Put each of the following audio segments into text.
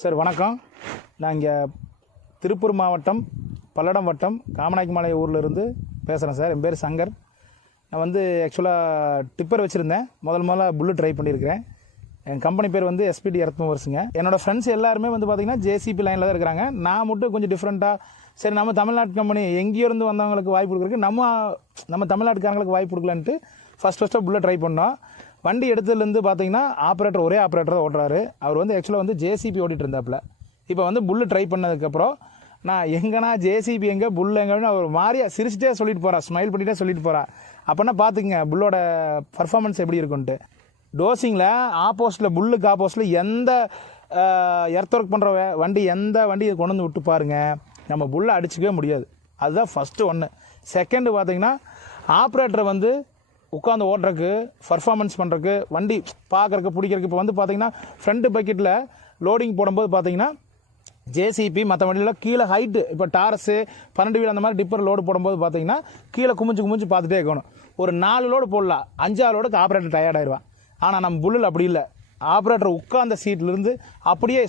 Sir வணக்கம். நான் இங்கே திருப்பூர் மாவட்டம் பல்லடம் வட்டம் காமநாயக்கமலை ஊரில் பேசுகிறேன் சார். என் பேர் சங்கர். நான் ஆக்சுவலாக டிப்பர் வச்சுருந்தேன். முதல்ல புல்லட் ட்ரை பண்ணியிருக்கிறேன். என் கம்பெனி பேர் SPD எர்த்மோவர்ஸுங்க. என்னோடய ஃப்ரெண்ட்ஸ் எல்லாருமே பார்த்திங்கன்னா JCB லைனில் தான் இருக்கிறாங்க. நான் மட்டும் கொஞ்சம் டிஃப்ரெண்ட்டாக சரி நம்ம தமிழ்நாட்டு கம்பெனி எங்கேயோ இருந்து வந்தவங்களுக்கு வாய்ப்பு கொடுக்குறதுக்கு நம்ம தமிழ்நாட்டுக்காரங்களுக்கு வாய்ப்பு கொடுக்கலான்ட்டு ஃபஸ்ட்டாக புல்லட் ட்ரை பண்ணோம். வண்டி எடுத்ததுலேருந்து பார்த்தீங்கன்னா ஒரே ஆப்ரேட்டர் தான் ஓட்டுறாரு. அவர் ஆக்சுவலாக JCB ஓட்டிகிட்டு இருந்தாப்புல. இப்போ புல்லு ட்ரை பண்ணதுக்கப்புறம் நான் எங்கன்னா JCB எங்கே புல் எங்கன்னு அவர் மாதிரியா சிரிச்சிட்டே சொல்லிட்டு போகிறா, ஸ்மைல் பண்ணிகிட்டே சொல்லிட்டு போகிறா. அப்போனா பார்த்துக்குங்க புல்லோட பர்ஃபார்மன்ஸ் எப்படி இருக்குன்ட்டு. டோசிங்கில் ஆப்போசிட்டில் புல்லுக்கு ஆப்போசிட்டில் எந்த எர்த் ஒர்க் பண்ணுற எந்த வண்டி கொண்டு வந்து விட்டு பாருங்கள், நம்ம புல்லை அடிச்சிக்கவே முடியாது. அதுதான் ஃபஸ்ட்டு ஒன்று. செகண்டு பார்த்தீங்கன்னா ஆப்ரேட்டரை உட்காந்து ஓட்டுறக்கு பர்ஃபார்மன்ஸ் பண்ணுறக்கு வண்டி பார்க்குறக்கு பிடிக்கிறதுக்கு இப்போ பார்த்தீங்கன்னா ஃப்ரண்ட்டு பக்கெட்டில் லோடிங் போடும்போது பார்த்தீங்கன்னா JCB மற்ற வண்டியில் கீழே ஹைட்டு இப்போ டாரஸு 12 வீல் அந்த மாதிரி டிப்பர் லோடு போடும்போது பார்த்தீங்கன்னா கீழே குமிஞ்சு பார்த்துட்டே இருக்கணும். ஒரு 4 லோடு போடலாம், 5ஆவது லோடுக்கு ஆப்ரேட்டர் டயர்ட் ஆயிடுவான். ஆனால் நம்ம புல்லில் அப்படி இல்லை. ஆப்ரேட்டர் உட்காந்த சீட்லேருந்து அப்படியே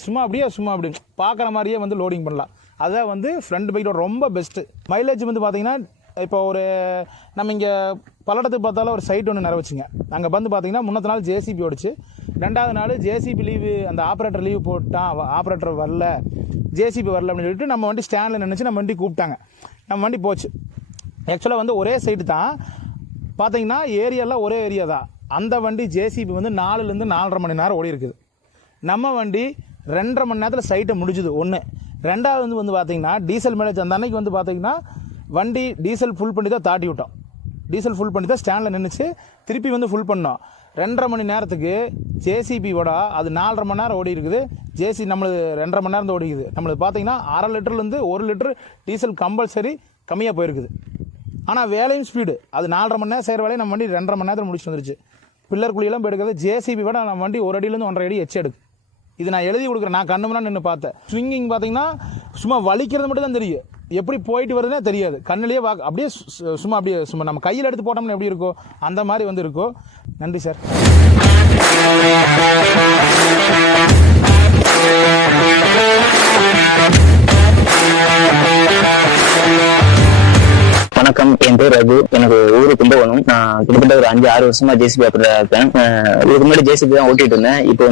அப்படி பார்க்குற மாதிரியே லோடிங் பண்ணலாம். அதான் ஃப்ரண்ட் பைக்கோட ரொம்ப பெஸ்ட்டு. மைலேஜ் பார்த்தீங்கன்னா இப்போ நம்ம இங்கே பல்லடத்துக்கு பார்த்தாலும் ஒரு சைட் ஒன்று நிறைவச்சுங்க. அங்கே பார்த்தீங்கன்னா முன்னத்த நாள் JCB ஓடிச்சு. 2வது நாள் JCB லீவு, அந்த ஆப்ரேட்டர் லீவு போட்டான், ஆப்ரேட்டர் வரல, JCB வரல அப்படின்னு சொல்லிட்டு நம்ம வண்டி ஸ்டாண்டில் நினச்சி நம்ம வண்டி கூப்பிட்டாங்க. நம்ம வண்டி போச்சு. ஆக்சுவலாக ஒரே சைடு தான் பார்த்தீங்கன்னா, ஏரியாலாம் ஒரே ஏரியா தான். அந்த வண்டி JCB 4லேருந்து 4.5 மணி நேரம் ஓடி இருக்குது. நம்ம வண்டி 2.5 மணி நேரத்தில் சைட்டை முடிஞ்சுது. ஒன்று. 2வது பார்த்தீங்கன்னா டீசல் மைலேஜ் அந்த அன்னைக்கு பார்த்தீங்கன்னா வண்டி டீசல் ஃபுல் பண்ணி தான் தாட்டி விட்டோம். டீசல் ஃபுல் பண்ணி தான் ஸ்டாண்டில் நின்றுச்சு. திருப்பி ஃபுல் பண்ணோம். 2.5 மணி நேரத்துக்கு JCBயோட அது 4.5 மணி நேரம் ஓடி இருக்குது. நம்மளுக்கு 2.5 மணி நேரம் ஓடிக்குது. நம்மளுக்கு பார்த்தீங்கன்னா 1/2 லிட்டர்லேருந்து 1 லிட்டர் டீசல் கம்பல்சரி கம்மியாக போயிருக்குது. ஆனால் வேலையும் ஸ்பீடு அது 4.5 மணி நேரம் செய்கிற வேலையை நம்ம வண்டி 2.5 மணி நேரத்தில் முடிச்சு வந்துருச்சு. பில்லர் குழியெல்லாம் போயிருக்குது. JCB விட நம்ம வண்டி 1 அடியிலேருந்து 1.5 அடி எச்சு எடுக்கு. இது நான் எழுதி கொடுக்குறேன். நான் கண்ணு முன்னாடி நின்று பார்த்தேன். ஸ்விங்கிங் பார்த்தீங்கன்னா சும்மா வலிக்கிறது மட்டும் தான் தெரியும், எப்படி போயிட்டு வருதுன்னே தெரியாது. கண்ணிலேயே அப்படியே சும்மா நம்ம கையில் எடுத்து போட்டோம்னா எப்படி இருக்கும் அந்த மாதிரி இருக்கும். நன்றி சார். வணக்கம், என் பேர் ரகு. எனக்கு ஊரு கும்பகோணம். நான் கிட்டத்தட்ட ஒரு 5-6 வருஷமா JCB ஆப்ரேட்டரா இருக்கேன். இதுக்கு முன்னாடி JCB தான் ஓட்டிட்டு இருந்தேன். இப்போ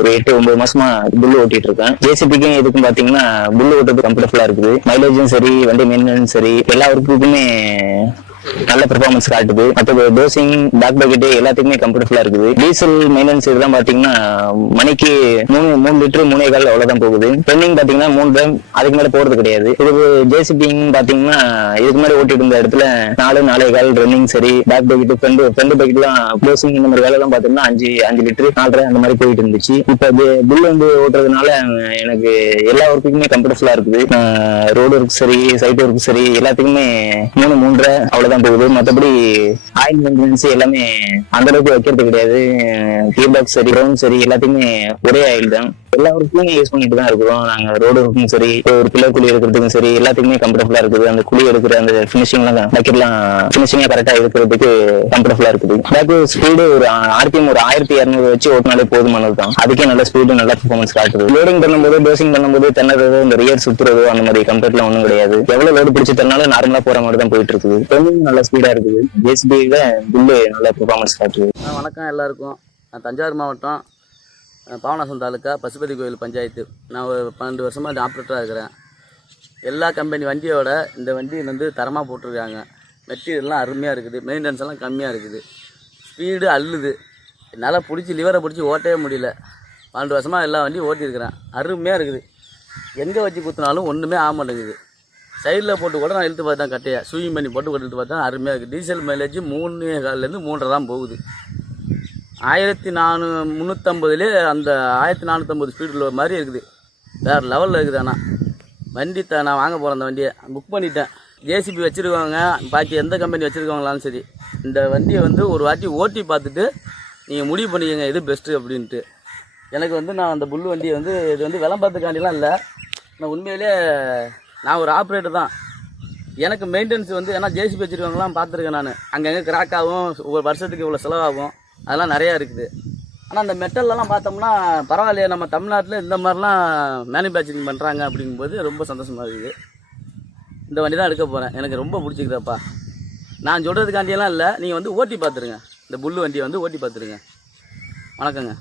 ஒரு 8-9 மாசமா புல்லு ஓட்டிட்டு இருக்கேன். JCBக்கும் இதுக்கும் பாத்தீங்கன்னா புல்லு ஓட்டுறது கம்ஃபர்டபுளா இருக்குது. மைலேஜும் சரி, வண்டி மெயின்டெனன்ஸ் சரி, எல்லா ஒர்க்குக்குமே நல்ல பெர்ஃபார்மன்ஸ் காட்டுது. மற்றது டோசிங், பேக் பக்கெட் எல்லாத்துக்குமே கம்ஃபர்டபுளா இருக்குது. டீசல் மெயின்டெனன்ஸ் இதெல்லாம் பாத்தீங்கன்னா மணிக்கு 3 லிட்டர் 3.25 அவ்வளவுதான் போகுது. ரன்னிங் பாத்தீங்கன்னா 3 டைம், அதுக்கு மேல போறது கிடையாது. இது JCB பாத்தீங்கன்னா இதுக்கு மாதிரி ஓட்டிட்டு இருந்த இடத்துல 4.25 ரன்னிங் சரி, பேக் பக்கெட் ஃப்ரண்ட் பக்கெட் எல்லாம் டோசிங் இந்த மாதிரி வேலை எல்லாம் பாத்தீங்கன்னா 5 லிட்டர் 4.5 அந்த மாதிரி போயிட்டு இருந்துச்சு. இப்ப புல் ஓட்டுறதுனால எனக்கு எல்லா ஒர்க்குக்குமே கம்ஃபர்டபுளா இருக்குது. ரோடு ஒர்க் சரி, சைட் ஒர்க் சரி, எல்லாத்துக்குமே 3.5 அவ்வளவுதான் போகுது. மற்றபடி ஆயில் மெயின்டெனன்ஸ் எல்லாமே அந்த அளவுக்கு வைக்கிறது கிடையாது. கீர் பாக்ஸ் சரி, கிரவுண்ட் சரி, எல்லாத்துக்குமே ஒரே ஆயில் தான். எல்லா ஒர்க்குமே யூஸ் பண்ணிட்டு தான் இருக்கிறோம். நாங்க ரோடு ஒர்க்கும் சரி, ஒரு பில்லர் குழி எடுக்கிறதுக்கும் சரி, எல்லாத்துக்குமே கம்ஃபர்டபுளா இருக்குது. அந்த குழி எடுக்கிற அந்த பினிஷிங் எல்லாம் பக்கெட்லாம் பினிஷிங்கா கரெக்டா இருக்கிறதுக்கு கம்ஃபர்டபுளா இருக்குது. பேக் ஸ்பீடு ஒரு RPM ஒரு 1200 வச்சு ஓட்டினாலே போதுமானது தான். அதுக்கே நல்ல ஸ்பீடு, நல்ல பெர்ஃபார்மன்ஸ் காட்டுது. லோடிங் பண்ணும்போது, டோசிங் பண்ணும்போது தன்னதோ இந்த ரியர் சுத்துறதோ அந்த மாதிரி கம்ஃபர்ட்லாம் ஒன்றும் கிடையாது. எவ்வளவு லோடு பிடிச்சி தரனாலும் நார்மலா போற மாதிரி தான் போயிட்டு இருக்குது. நல்ல ஸ்பீடா இருக்குது. JCB-ல புல்லு நல்ல பெர்ஃபார்மன்ஸ் காட்டுது. வணக்கம் எல்லாருக்கும். நான் தஞ்சாவூர் மாவட்டம் பாபநாசம் தாலுக்கா பசுபதி கோயில் பஞ்சாயத்து. நான் ஒரு 12 வருஷமாக ஆப்ரேட்டராக இருக்கிறேன். எல்லா கம்பெனி வண்டியோட இந்த வண்டி தரமாக போட்டிருக்காங்க. மெட்டீரியல்லாம் அருமையாக இருக்குது. மெயின்டெனன்ஸ் எல்லாம் கம்மியாக இருக்குது. ஸ்பீடு அள்ளுது. என்னால் லிவரை பிடிச்சி ஓட்டவே முடியல. 12 வருஷமாக எல்லா வண்டியும் ஓட்டியிருக்கிறேன். அருமையாக இருக்குது. எங்கே வச்சு குத்துனாலும் ஒன்றுமே ஆக மாட்டேங்குது. சைடில் போட்டு கூட நான் இழுத்து பார்த்தேன், கட்டையை ஸ்விங் பண்ணி போட்டு இழுத்து பார்த்தேன். அருமையாக இருக்குது. டீசல் மைலேஜ் 3.25லேருந்து 3.5 தான் போகுது. 1450 அந்த 1450 ஸ்பீடில் மாதிரி இருக்குது. வேறு லெவலில் இருக்குது. ஆனால் வண்டி நான் வாங்க போகிறேன். அந்த வண்டியை புக் பண்ணிட்டேன். JCB வச்சுருக்கவங்க, பாக்கி எந்த கம்பெனி வச்சுருக்கவங்களாலும் சரி, இந்த வண்டியை ஒரு வாட்டி ஓட்டி பார்த்துட்டு நீங்கள் முடிவு பண்ணிக்கோங்க எது பெஸ்ட்டு அப்படின்ட்டு. எனக்கு நான் அந்த புல் வண்டியை இது விளம்பரத்துக்காண்டிலாம் இல்லை. நான் உண்மையிலே நான் ஒரு ஆப்ரேட்டர் தான். எனக்கு மெயின்டெனன்ஸ் ஏன்னா JCB வச்சுருக்கவங்களாம் பார்த்துருக்கேன். நான் அங்கங்கே கிராக் ஆகும், ஒரு வருஷத்துக்கு இவ்வளோ செலவாகும், அதெல்லாம் நிறையா இருக்குது. ஆனால் அந்த மெட்டல்லாம் பார்த்தோம்னா பரவாயில்லையே, நம்ம தமிழ்நாட்டில் இந்த மாதிரிலாம் மேனுஃபேக்சரிங் பண்ணுறாங்க அப்படிங்கும்போது ரொம்ப சந்தோஷமாக இருக்குது. இந்த வண்டி தான் எடுக்க போகிறேன். எனக்கு ரொம்ப பிடிச்சிக்குதப்பா. நான் சொல்கிறதுக்காண்டியெல்லாம் இல்லை, நீங்கள் வந்து ஓட்டி பார்த்துருங்க. இந்த புல்லு வண்டியை வந்து ஓட்டி பார்த்துருங்க. வணக்கங்க.